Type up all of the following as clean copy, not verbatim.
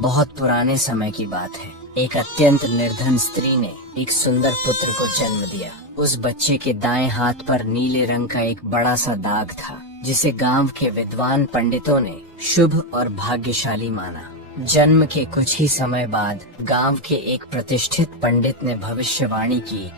बहुत पुराने समय की बात है। एक अत्यंत निर्धन स्त्री ने एक सुंदर पुत्र को जन्म दिया। उस बच्चे के दाएं हाथ पर नीले रंग का एक बड़ा सा दाग था, जिसे गांव के विद्वान पंडितों ने शुभ और भाग्यशाली माना। जन्म के कुछ ही समय बाद गांव के एक प्रतिष्ठित पंडित ने भविष्यवाणी की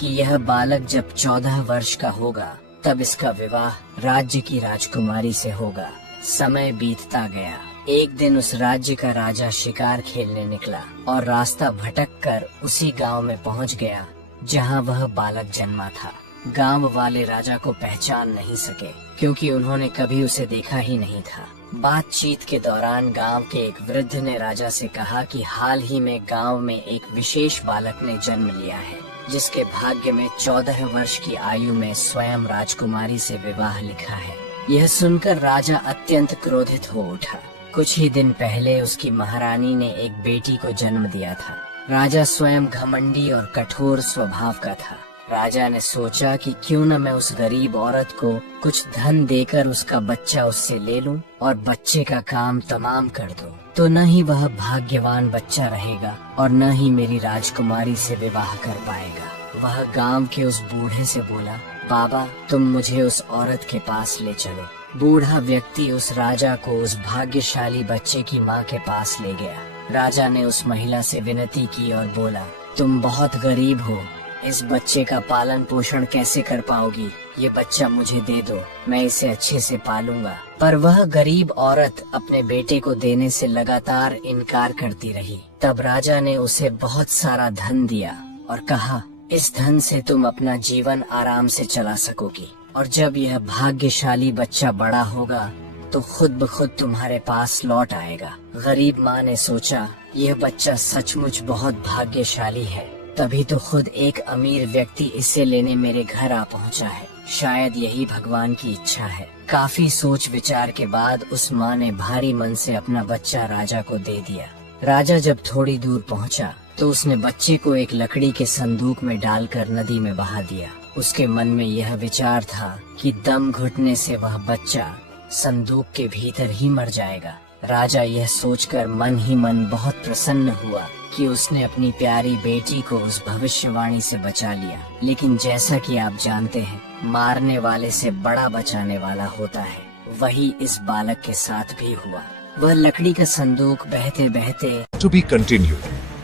कि यह बालक जब 14 वर्ष का होगा तब इसका विवाह राज्य की राजकुमारी से होगा। समय बीतता गया। एक दिन उस राज्य का राजा शिकार खेलने निकला और रास्ता भटक कर उसी गांव में पहुंच गया जहां वह बालक जन्मा था। गांव वाले राजा को पहचान नहीं सके क्योंकि उन्होंने कभी उसे देखा ही नहीं था। बातचीत के दौरान गांव के एक वृद्ध ने राजा से कहा कि हाल ही में गांव में एक विशेष बालक ने जन्म लिया है, जिसके भाग्य में 14 वर्ष की आयु में स्वयं राजकुमारी से विवाह लिखा है। यह सुनकर राजा अत्यंत क्रोधित हो उठा। कुछ ही दिन पहले उसकी महारानी ने एक बेटी को जन्म दिया था। राजा स्वयं घमंडी और कठोर स्वभाव का था। राजा ने सोचा कि क्यों न मैं उस गरीब औरत को कुछ धन देकर उसका बच्चा उससे ले लूं और बच्चे का काम तमाम कर दूं, तो न ही वह भाग्यवान बच्चा रहेगा और न ही मेरी राजकुमारी से विवाह कर पाएगा। वह गांव के उस बूढ़े से बोला, बाबा तुम मुझे उस औरत के पास ले चलो। बूढ़ा व्यक्ति उस राजा को उस भाग्यशाली बच्चे की माँ के पास ले गया। राजा ने उस महिला से विनती की और बोला, तुम बहुत गरीब हो, इस बच्चे का पालन पोषण कैसे कर पाओगी? ये बच्चा मुझे दे दो, मैं इसे अच्छे से पालूंगा। पर वह गरीब औरत अपने बेटे को देने से लगातार इनकार करती रही। तब राजा ने उसे बहुत सारा धन दिया और कहा, इस धन से तुम अपना जीवन आराम से चला सकोगी और जब यह भाग्यशाली बच्चा बड़ा होगा तो खुद ब खुद तुम्हारे पास लौट आएगा। गरीब माँ ने सोचा, यह बच्चा सचमुच बहुत भाग्यशाली है, तभी तो खुद एक अमीर व्यक्ति इसे लेने मेरे घर आ पहुँचा है। शायद यही भगवान की इच्छा है। काफी सोच विचार के बाद उस माँ ने भारी मन से अपना बच्चा राजा को दे दिया। राजा जब थोड़ी दूर पहुँचा तो उसने बच्चे को एक लकड़ी के संदूक में डालकर नदी में बहा दिया। उसके मन में यह विचार था कि दम घुटने से वह बच्चा संदूक के भीतर ही मर जाएगा। राजा यह सोचकर मन ही मन बहुत प्रसन्न हुआ कि उसने अपनी प्यारी बेटी को उस भविष्यवाणी से बचा लिया। लेकिन जैसा कि आप जानते हैं, मारने वाले से बड़ा बचाने वाला होता है। वही इस बालक के साथ भी हुआ। वह लकड़ी का संदूक बहते बहते टू बी कंटिन्यू।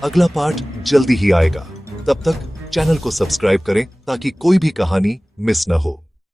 अगला पार्ट जल्दी ही आएगा। तब तक चैनल को सब्सक्राइब करें ताकि कोई भी कहानी मिस न हो।